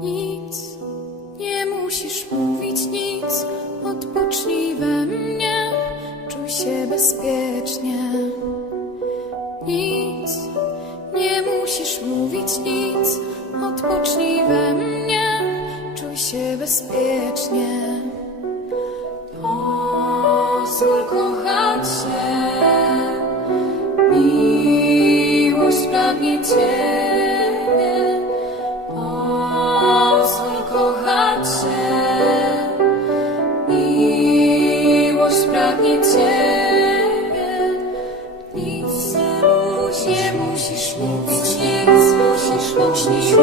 Nic, nie musisz mówić nic, odpocznij we mnie, czuj się bezpiecznie. Nic, nie musisz mówić nic, odpocznij we mnie, czuj się bezpiecznie. Pozwól kochać się, miłość pragnie Cię. miłość pragnie Ciebie. Nic nie musisz mówić, nic musisz mówić.